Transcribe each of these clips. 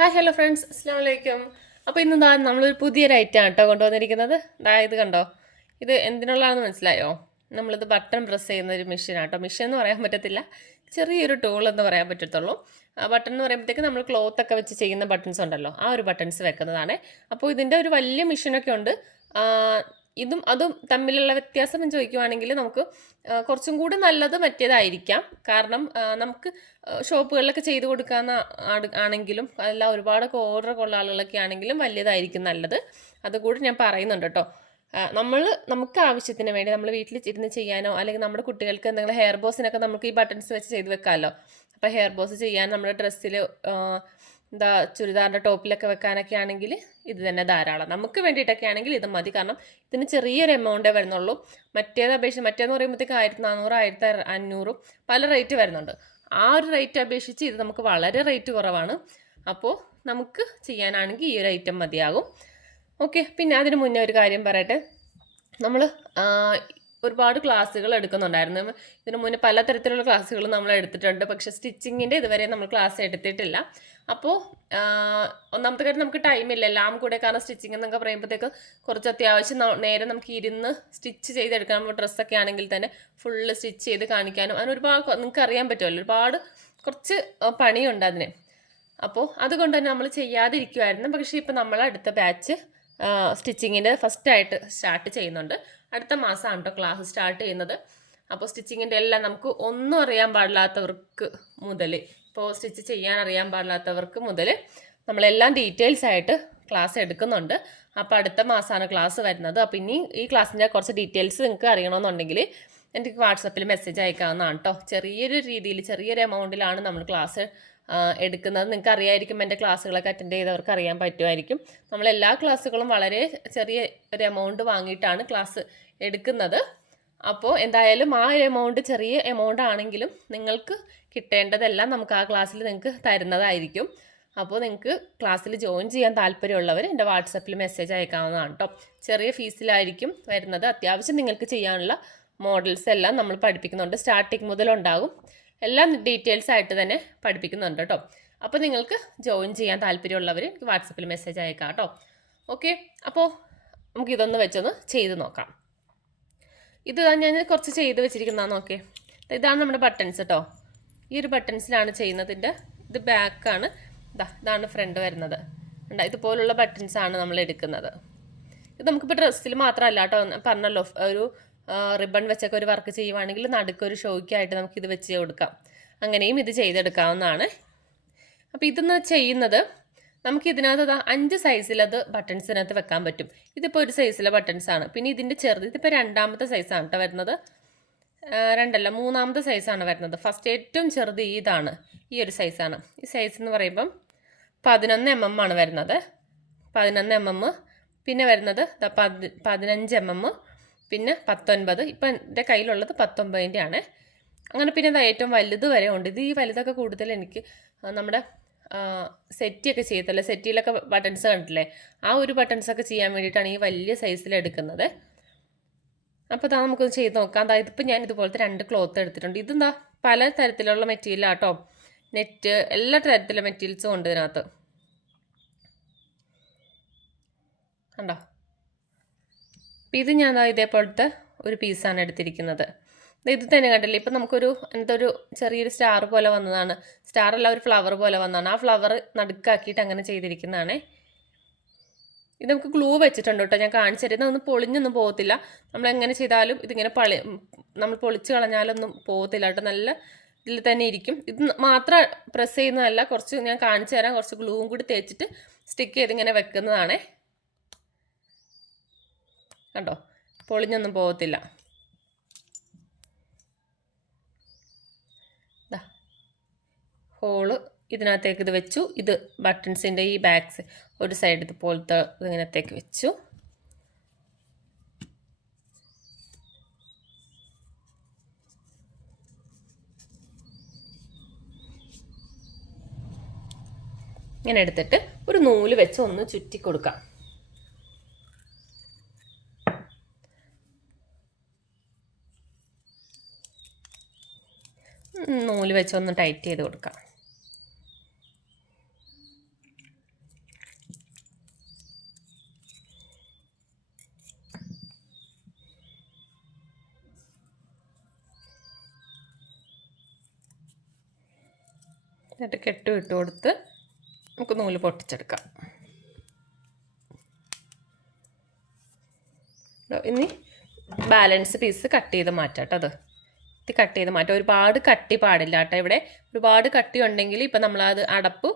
Hi hello friends അസ്സാം വലൈക്കും അപ്പോൾ ഇന്ന് ദാ നമ്മളൊരു പുതിയൊരു ഐറ്റം കേട്ടോ കൊണ്ടുവന്നിരിക്കുന്നത്. ദാ ഇത് കണ്ടോ? ഇത് എന്തിനുള്ളതാണെന്ന് മനസ്സിലായോ? നമ്മളിത് ബട്ടൺ പ്രസ് ചെയ്യുന്ന ഒരു മെഷീനാണ് കേട്ടോ മെഷീൻ എന്ന് പറയാൻ പറ്റത്തില്ല. ചെറിയൊരു ടൂൾ എന്ന് പറയാൻ പറ്റത്തുള്ളൂ. ആ ബട്ടൺ എന്ന് പറയുമ്പോഴത്തേക്ക് നമ്മൾ ക്ലോത്ത് ഒക്കെ വെച്ച് ചെയ്യുന്ന ബട്ടൺസ് ഉണ്ടല്ലോ. ആ ഒരു ബട്ടൺസ് വെക്കുന്നതാണ്. അപ്പോൾ ഇതിന്റെ ഒരു വലിയ മെഷീനൊക്കെ ഉണ്ട്. ഇതും അതും തമ്മിലുള്ള വ്യത്യാസം ചോദിക്കുവാണെങ്കിൽ നമുക്ക് കുറച്ചും കൂടി നല്ലത് മറ്റേതായിരിക്കാം. കാരണം നമുക്ക് ഷോപ്പുകളിലൊക്കെ ചെയ്തു കൊടുക്കാവുന്ന ആണെങ്കിലും അല്ല ഒരുപാട് ഓർഡർ ഉള്ള ആളുകളൊക്കെ ആണെങ്കിലും വലിയതായിരിക്കും നല്ലത്. അതുകൂടി ഞാൻ പറയുന്നുണ്ട് കേട്ടോ. നമ്മൾ നമുക്ക് ആവശ്യത്തിന് വേണ്ടി നമ്മൾ വീട്ടിൽ ഇരുന്ന് ചെയ്യാനോ അല്ലെങ്കിൽ നമ്മുടെ കുട്ടികൾക്ക് എന്തെങ്കിലും ഹെയർ ബോസിനൊക്കെ നമുക്ക് ഈ ബട്ടൺസ് വെച്ച് ചെയ്ത് വെക്കാമല്ലോ. അപ്പോൾ ഹെയർ ബോസ് ചെയ്യാൻ നമ്മുടെ ഡ്രസ്സിൽ എന്താ ചുരിദാറിന്റെ ടോപ്പിലൊക്കെ വെക്കാനൊക്കെ ആണെങ്കിൽ ഇത് തന്നെ ധാരാളം. നമുക്ക് വേണ്ടിയിട്ടൊക്കെ ആണെങ്കിൽ ഇത് മതി. കാരണം ഇതിന് ചെറിയൊരു എമൗണ്ടേ വരുന്നുള്ളൂ. മറ്റേത് അപേക്ഷിച്ച് മറ്റേന്ന് പറയുമ്പോഴത്തേക്ക് ആയിരത്തി നാനൂറ് ആയിരത്തി അഞ്ഞൂറും പല റേറ്റ് വരുന്നുണ്ട്. ആ ഒരു റേറ്റ് അപേക്ഷിച്ച് ഇത് നമുക്ക് വളരെ റേറ്റ് കുറവാണ്. അപ്പോൾ നമുക്ക് ചെയ്യാനാണെങ്കിൽ ഈ ഒരു ഐറ്റം മതിയാകും. ഓക്കെ പിന്നെ അതിന് മുന്നേ ഒരു കാര്യം പറയട്ടെ. നമ്മൾ ഒരുപാട് ക്ലാസ്സുകൾ എടുക്കുന്നുണ്ടായിരുന്നു. ഇതിനു മുന്നേ പലതരത്തിലുള്ള ക്ലാസ്സുകൾ നമ്മൾ എടുത്തിട്ടുണ്ട്. പക്ഷെ സ്റ്റിച്ചിങ്ങിന്റെ ഇതുവരെ നമ്മൾ ക്ലാസ് എടുത്തിട്ടില്ല. അപ്പോൾ ഒന്നാമത്തെ കാര്യം നമുക്ക് ടൈമില്ല എല്ലാം കൂടെ കാരണം സ്റ്റിച്ചിങ് എന്നൊക്കെ പറയുമ്പോഴത്തേക്ക് കുറച്ച് അത്യാവശ്യം നേരെ നമുക്ക് ഇരുന്ന് സ്റ്റിച്ച് ചെയ്തെടുക്കാൻ ഡ്രസ്സൊക്കെ ആണെങ്കിൽ തന്നെ ഫുള്ള് സ്റ്റിച്ച് ചെയ്ത് കാണിക്കാനും. അതിന് ഒരുപാട് നിങ്ങൾക്ക് അറിയാൻ പറ്റുമല്ലോ? ഒരുപാട് കുറച്ച് പണിയുണ്ട് അതിന്. അപ്പോൾ അതുകൊണ്ട് തന്നെ നമ്മൾ ചെയ്യാതിരിക്കുമായിരുന്നു പക്ഷേ ഇപ്പോൾ നമ്മൾ അടുത്ത ബാച്ച് സ്റ്റിച്ചിങ്ങിന്റെ ഫസ്റ്റായിട്ട് സ്റ്റാർട്ട് ചെയ്യുന്നുണ്ട്. അടുത്ത മാസമാണ് കേട്ടോ ക്ലാസ് സ്റ്റാർട്ട് ചെയ്യുന്നത്. അപ്പോൾ സ്റ്റിച്ചിങ്ങിന്റെ എല്ലാം നമുക്ക് ഒന്നും അറിയാൻ പാടില്ലാത്തവർക്ക് മുതൽ ഇപ്പോൾ സ്റ്റിച്ച് ചെയ്യാൻ അറിയാൻ പാടില്ലാത്തവർക്ക് മുതൽ നമ്മളെല്ലാം ഡീറ്റെയിൽസ് ആയിട്ട് ക്ലാസ് എടുക്കുന്നുണ്ട്. അപ്പോൾ അടുത്ത മാസമാണ് ക്ലാസ് വരുന്നത്. അപ്പോൾ ഇനി ഈ ക്ലാസ്സിന്റെ കുറച്ച് ഡീറ്റെയിൽസ് നിങ്ങൾക്ക് അറിയണമെന്നുണ്ടെങ്കിൽ എനിക്ക് വാട്സപ്പിൽ മെസ്സേജ് അയക്കാവുന്നതാണ് കേട്ടോ ചെറിയൊരു രീതിയിൽ ചെറിയൊരു എമൗണ്ടിലാണ് നമ്മൾ ക്ലാസ് എടുക്കുന്നത്. നിങ്ങൾക്ക് അറിയായിരിക്കും എന്റെ ക്ലാസ്സുകളൊക്കെ അറ്റൻഡ് ചെയ്തവർക്ക് അറിയാൻ പറ്റുമായിരിക്കും. നമ്മൾ എല്ലാ ക്ലാസ്സുകളും വളരെ ചെറിയ ഒരു എമൗണ്ട് വാങ്ങിയിട്ടാണ് ക്ലാസ് എടുക്കുന്നത്. അപ്പോൾ എന്തായാലും ആ ഒരു എമൗണ്ട് ചെറിയ എമൗണ്ട് ആണെങ്കിലും നിങ്ങൾക്ക് കിട്ടേണ്ടതെല്ലാം നമുക്ക് ആ ക്ലാസ്സിൽ നിങ്ങൾക്ക് തരുന്നതായിരിക്കും. അപ്പോൾ നിങ്ങൾക്ക് ക്ലാസ്സിൽ ജോയിൻ ചെയ്യാൻ താല്പര്യമുള്ളവർ എന്റെ വാട്സപ്പിൽ മെസ്സേജ് അയക്കാവുന്നതാണ് കേട്ടോ ചെറിയ ഫീസിലായിരിക്കും വരുന്നത്. അത്യാവശ്യം നിങ്ങൾക്ക് ചെയ്യാനുള്ള മോഡൽസ് എല്ലാം നമ്മൾ പഠിപ്പിക്കുന്നുണ്ട്. സ്റ്റാർട്ടിങ് മുതലുണ്ടാകും എല്ലാം ഡീറ്റെയിൽസ് ആയിട്ട് തന്നെ പഠിപ്പിക്കുന്നുണ്ട് കേട്ടോ അപ്പോൾ നിങ്ങൾക്ക് ജോയിൻ ചെയ്യാൻ താല്പര്യമുള്ളവർ എനിക്ക് വാട്സപ്പിൽ മെസ്സേജ് അയക്കാം കേട്ടോ ഓക്കെ അപ്പോൾ നമുക്ക് ഇതൊന്ന് വെച്ചൊന്ന് ചെയ്ത് നോക്കാം. ഇത് ഞാൻ കുറച്ച് ചെയ്ത് വെച്ചിരിക്കുന്നതാണ് ഓക്കെ ഇതാണ് നമ്മുടെ ബട്ടൺസ് കേട്ടോ ഈ ഒരു ബട്ടൺസിലാണ് ചെയ്യുന്നതിന്റെ ഇത് ബാക്കാണ് ഇതാ ഇതാണ് ഫ്രണ്ട് വരുന്നത്. ഉണ്ടാ ഇതുപോലുള്ള ബട്ടൺസാണ് നമ്മൾ എടുക്കുന്നത്. ഇത് നമുക്കിപ്പോൾ ഡ്രസ്സിൽ മാത്രമല്ല കേട്ടോ പറഞ്ഞല്ലോ ഒരു റിബൺ വെച്ചൊക്കെ ഒരു വർക്ക് ചെയ്യുവാണെങ്കിൽ നടുക്കൊരു ഷോയ്ക്കായിട്ട് നമുക്കിത് വെച്ച് കൊടുക്കാം. അങ്ങനെയും ഇത് ചെയ്തെടുക്കാവുന്നതാണ്. അപ്പോൾ ഇതെന്ന് ചെയ്യുന്നത് നമുക്ക് ഇതിനകത്ത് അഞ്ച് സൈസിലത് ബട്ടൺസിനകത്ത് വെക്കാൻ പറ്റും. ഇതിപ്പോൾ ഒരു സൈസിലെ ബട്ടൺസ് ആണ്. പിന്നെ ഇതിന്റെ ചെറുത് ഇതിപ്പോൾ രണ്ടാമത്തെ സൈസാണ് കേട്ടോ വരുന്നത്. രണ്ടല്ല മൂന്നാമത്തെ സൈസാണ് വരുന്നത്. ഫസ്റ്റ് ഏറ്റവും ചെറുത് ഇതാണ് ഈ ഒരു സൈസാണ് ഈ സൈസ് എന്ന് പറയുമ്പം പതിനൊന്ന് എം എം ആണ് വരുന്നത്. പതിനൊന്ന് എം എം പിന്നെ വരുന്നത് പതിനഞ്ച് എം എം പിന്നെ പത്തൊൻപത്. ഇപ്പം എന്റെ കയ്യിലുള്ളത് പത്തൊൻപതിന്റെ ആണ് അങ്ങനെ പിന്നെ എന്താ ഏറ്റവും വലുത് വരെ ഉണ്ട്. ഇത് ഈ വലുതൊക്കെ കൂടുതൽ എനിക്ക് നമ്മുടെ സെറ്റിയൊക്കെ ചെയ്യത്തല്ലേ? സെറ്റിയിലൊക്കെ ബട്ടൺസ് കണ്ടില്ലേ ആ ഒരു ബട്ടൺസൊക്കെ ചെയ്യാൻ വേണ്ടിയിട്ടാണ് ഈ വലിയ സൈസിൽ എടുക്കുന്നത്. അപ്പോൾ ഇതാ നമുക്കൊന്ന് ചെയ്ത് നോക്കാം. അതായത് ഇപ്പം ഞാൻ ഇതുപോലത്തെ രണ്ട് ക്ലോത്ത് എടുത്തിട്ടുണ്ട്. ഇതെന്താ പല തരത്തിലുള്ള മെറ്റീരിയലാണ് കേട്ടോ നെറ്റ് എല്ലാ തരത്തിലുള്ള മെറ്റീരിയൽസും ഉണ്ട് ഇതിനകത്ത്. കണ്ടോ? ഇത് ഞാൻ ഇതേപോലത്തെ ഒരു പീസാണ് എടുത്തിരിക്കുന്നത്. ഇത് തന്നെ കണ്ടില്ലേ? ഇപ്പം നമുക്കൊരു ഒരു ചെറിയൊരു സ്റ്റാർ പോലെ വന്നതാണ്. സ്റ്റാർ അല്ല ഒരു ഫ്ലവർ പോലെ വന്നതാണ്. ആ ഫ്ലവർ നടുക്കാക്കിയിട്ട് അങ്ങനെ ചെയ്തിരിക്കുന്നതാണേ. ഇത് നമുക്ക് ഗ്ലൂ വെച്ചിട്ടുണ്ട് കേട്ടോ. ഞാൻ കാണിച്ചു തരുന്നത് ഒന്നും പൊളിഞ്ഞൊന്നും പോകത്തില്ല. നമ്മൾ എങ്ങനെ ചെയ്താലും ഇതിങ്ങനെ പളി നമ്മൾ പൊളിച്ച് കളഞ്ഞാലൊന്നും പോകത്തില്ല കേട്ടോ. നല്ല ഇതിൽ തന്നെ ഇരിക്കും. ഇത് മാത്രം പ്രസ് ചെയ്യുന്നതല്ല. കുറച്ച് ഞാൻ കാണിച്ചു തരാം. കുറച്ച് ഗ്ലൂവും കൂടി തേച്ചിട്ട് സ്റ്റിക്ക് ചെയ്ത് ഇങ്ങനെ വെക്കുന്നതാണേ. കണ്ടോ? പൊളിഞ്ഞൊന്നും പോകത്തില്ല. ഹോൾ ഇതിനകത്തേക്ക് ഇത് വെച്ചു. ഇത് ബട്ടൺസിന്റെ ഈ ബാക്സ് ഒരു സൈഡ് ഇതുപോലത്തെ ഇതിനകത്തേക്ക് വെച്ചു. ഇങ്ങനെ എടുത്തിട്ട് ഒരു നൂൽ വെച്ച് ഒന്ന് ചുറ്റി കൊടുക്കാം നൂൽ വെച്ചൊന്ന് ടൈറ്റ് ചെയ്ത് കൊടുക്കാം. എന്നിട്ട് കെട്ടു ഇട്ട് കൊടുത്ത് നമുക്ക് നൂൽ പൊട്ടിച്ചെടുക്കാം. ഇനി ബാലൻസ് പീസ് കട്ട് ചെയ്ത് മാറ്റാം കേട്ടോ അത്. ഇത് കട്ട് ചെയ്ത് മാറ്റാം. ഒരുപാട് കട്ടി പാടില്ല കേട്ടോ ഇവിടെ. ഒരുപാട് കട്ടി ഉണ്ടെങ്കിൽ ഇപ്പം നമ്മളത് അടപ്പ്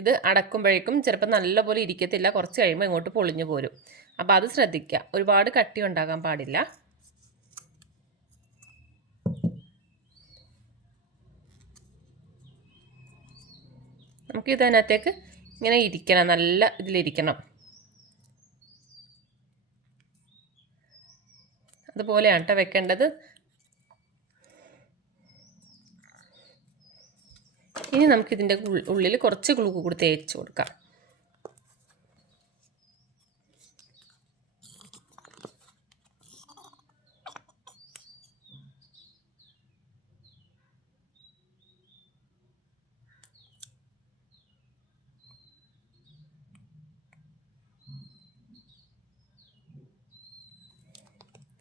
ഇത് അടക്കുമ്പോഴേക്കും ചിലപ്പോൾ നല്ലപോലെ ഇരിക്കത്തില്ല. കുറച്ച് കഴിയുമ്പോൾ ഇങ്ങോട്ട് പൊളിഞ്ഞു പോരും. അപ്പോൾ അത് ശ്രദ്ധിക്കുക. ഒരുപാട് കട്ടി ഉണ്ടാകാൻ പാടില്ല. നമുക്ക് ഇതിനകത്തേക്ക് ഇങ്ങനെ ഇരിക്കണം. നല്ല ഇതിലിരിക്കണം. അതുപോലെയാണ് കേട്ടോ വെക്കേണ്ടത്. ഇനി നമുക്ക് ഇതിന്റെ ഉള്ളിൽ കുറച്ച് ഗ്ലൂ കൂടി തേച്ച് കൊടുക്കാം.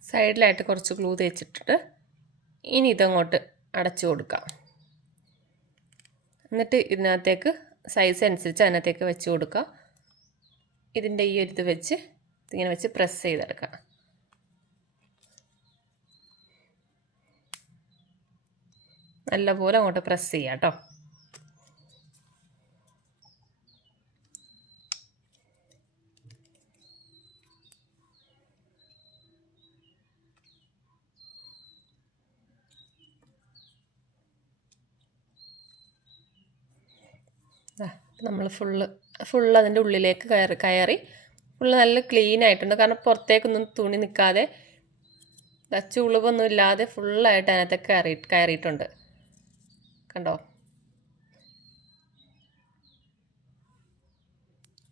സൈഡിലായിട്ട് കുറച്ച് ഗ്ലൂ തേച്ചിട്ടിട്ട് ഇനി ഇതങ്ങോട്ട് അടച്ചു കൊടുക്കാം. എന്നിട്ട് ഇതിനകത്തേക്ക് സൈസ് അനുസരിച്ച് അതിനകത്തേക്ക് വെച്ച് കൊടുക്കുക. ഇതിന്റെ ഈ ഒരു ഇത് വെച്ച് ഇങ്ങനെ വെച്ച് പ്രസ് ചെയ്തെടുക്കാം നല്ലപോലെ അങ്ങോട്ട് പ്രസ് ചെയ്യാം കേട്ടോ. നമ്മൾ ഫുള്ള് ഫുള്ള് അതിന്റെ ഉള്ളിലേക്ക് കയറി കയറി ഫുള്ള് നല്ല ക്ലീൻ ആയിട്ടുണ്ട്. കാരണം പുറത്തേക്കൊന്നും തുണി നിൽക്കാതെ ചുളിവൊന്നും ഇല്ലാതെ ഫുള്ളായിട്ട് അതിനകത്ത് കയറി കയറിയിട്ടുണ്ട്. കണ്ടോ?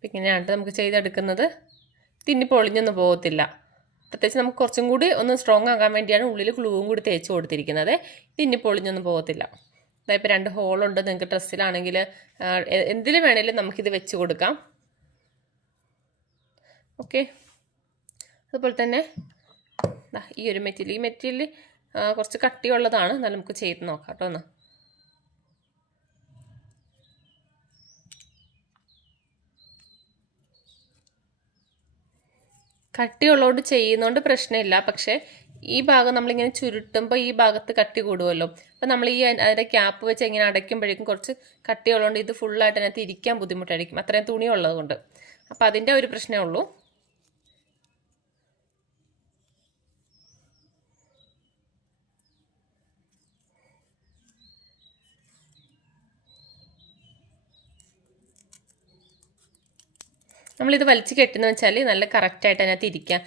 ഇങ്ങനെയാണ് നമുക്ക് ചെയ്തെടുക്കുന്നത്. തിന്നി പൊളിഞ്ഞൊന്നും പോകത്തില്ല. പ്രത്യേകിച്ച് നമുക്ക് കുറച്ചും കൂടി ഒന്ന് സ്ട്രോങ് ആകാൻ വേണ്ടിയാണ് ഉള്ളിൽ ഗ്ലൂവും കൂടി തേച്ച് കൊടുത്തിരിക്കുന്നത്. തിന്നി പൊളിഞ്ഞൊന്നും പോകത്തില്ല. ഇപ്പോൾ രണ്ട് ഹോളുണ്ട്. നിങ്ങൾക്ക് ഡ്രസ്സിലാണെങ്കിൽ എന്തിൽ വേണമെങ്കിലും നമുക്കിത് വെച്ച് കൊടുക്കാം. ഓക്കെ. അതുപോലെ തന്നെ ഈ ഒരു മെറ്റീരിയൽ ഈ മെറ്റീരിയൽ കുറച്ച് കട്ടിയുള്ളതാണ്. എന്നാലും നമുക്ക് ചെയ്ത് നോക്കാം കേട്ടോ ഒന്ന്. കട്ടിയുള്ളതുകൊണ്ട് ചെയ്യുന്നതുകൊണ്ട് പ്രശ്നമില്ല. പക്ഷേ ഈ ഭാഗം നമ്മളിങ്ങനെ ചുരുട്ടുമ്പോൾ ഈ ഭാഗത്ത് കട്ടി കൂടുമല്ലോ അപ്പം നമ്മൾ ഈ അതിന്റെ ക്യാപ്പ് വെച്ച് ഇങ്ങനെ അടയ്ക്കുമ്പോഴേക്കും കുറച്ച് കട്ടിയുള്ളതുകൊണ്ട് ഇത് ഫുള്ളായിട്ട് അതിനകത്ത് ഇരിക്കാൻ ബുദ്ധിമുട്ടായിരിക്കും. അത്രയും തുണി ഉള്ളതുകൊണ്ട് അപ്പം അതിന്റെ ഒരു പ്രശ്നമേ ഉള്ളൂ. നമ്മളിത് വലിച്ച് കെട്ടുന്ന വെച്ചാൽ നല്ല കറക്റ്റായിട്ട് അതിനകത്ത് ഇരിക്കാൻ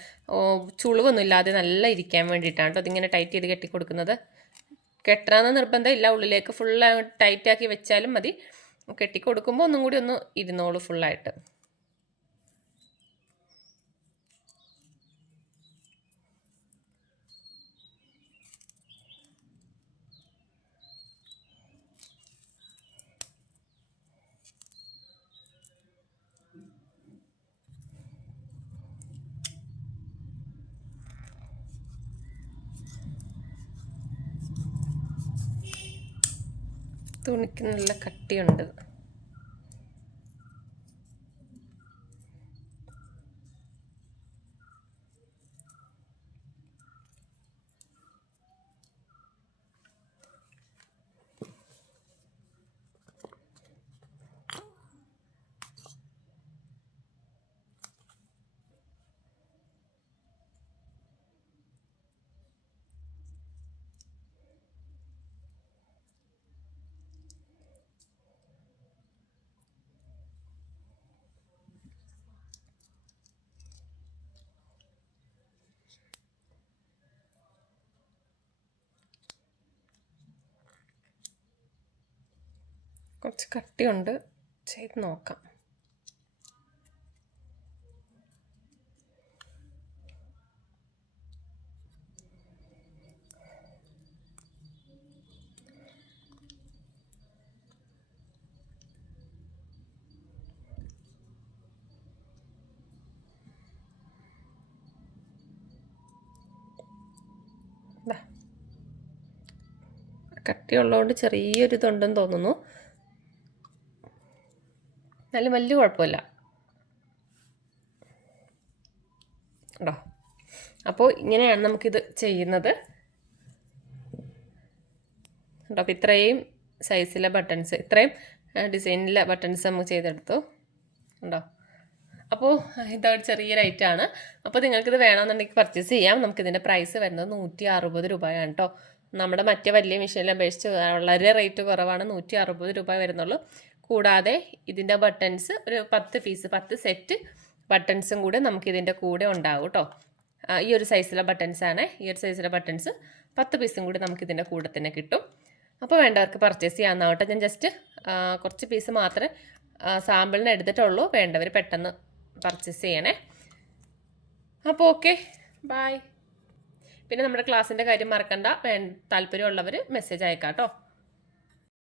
ചുളിവൊന്നും ഇല്ലാതെ നല്ല ഇരിക്കാൻ വേണ്ടിയിട്ടാണ് കേട്ടോ അതിങ്ങനെ ടൈറ്റ് ചെയ്ത് കെട്ടി കൊടുക്കുന്നത് കെട്ടണമെന്ന് നിർബന്ധമില്ല ഉള്ളിലേക്ക് ഫുൾ ടൈറ്റാക്കി വെച്ചാലും മതി. കെട്ടി കൊടുക്കുമ്പോൾ ഒന്നും കൂടി ഒന്ന് ഇരുന്നോളൂ ഫുള്ളായിട്ട് തുണിക്ക് നല്ല കട്ടിയുണ്ട്. കുറച്ച് കട്ടിയുണ്ട്. ചെയ്ത് നോക്കാം. കട്ടിയുള്ളതുകൊണ്ട് ചെറിയൊരു ഇതുണ്ടെന്ന് തോന്നുന്നു. എന്നാലും വലിയ കുഴപ്പമില്ല. ഉണ്ടോ? അപ്പോൾ ഇങ്ങനെയാണ് നമുക്കിത് ചെയ്യുന്നത്. ഉണ്ടോ? അപ്പോൾ ഇത്രയും സൈസിലെ ബട്ടൺസ് ഇത്രയും ഡിസൈനിലെ ബട്ടൺസ് നമുക്ക് ചെയ്തെടുത്തു. ഉണ്ടോ? അപ്പോൾ ഇതൊരു ചെറിയൊരു ഐറ്റമാണ് അപ്പോൾ നിങ്ങൾക്കിത് വേണമെന്നുണ്ടെങ്കിൽ പർച്ചേസ് ചെയ്യാം. നമുക്കിതിന്റെ പ്രൈസ് വരുന്നത് നൂറ്റി അറുപത് രൂപയാണ് കേട്ടോ. നമ്മുടെ മറ്റേ വലിയ മെഷീനിൽ അപേക്ഷിച്ച് വളരെ റേറ്റ് കുറവാണ്. നൂറ്റി അറുപത് രൂപ വരുന്നുള്ളൂ. കൂടാതെ ഇതിന്റെ ബട്ടൺസ് ഒരു പത്ത് പീസ് പത്ത് സെറ്റ് ബട്ടൺസും കൂടെ നമുക്കിതിന്റെ കൂടെ ഉണ്ടാവും കേട്ടോ ഈ ഒരു സൈസിലെ ബട്ടൺസാണ് ഈ ഒരു സൈസിലെ ബട്ടൺസ് പത്ത് പീസും കൂടി നമുക്കിതിന്റെ കൂടെ തന്നെ കിട്ടും. അപ്പോൾ വേണ്ടവർക്ക് പർച്ചേസ് ചെയ്യാവുന്നതാവട്ടെ ഞാൻ ജസ്റ്റ് കുറച്ച് പീസ് മാത്രമേ സാമ്പിളിന് എടുത്തിട്ടുള്ളൂ. വേണ്ടവർ പെട്ടെന്ന് പർച്ചേസ് ചെയ്യണേ. അപ്പോൾ ഓക്കെ ബായ് പിന്നെ നമ്മുടെ ക്ലാസ്സിന്റെ കാര്യം മറക്കണ്ട. വേ താല്പര്യമുള്ളവർ മെസ്സേജ് അയക്കാം കേട്ടോ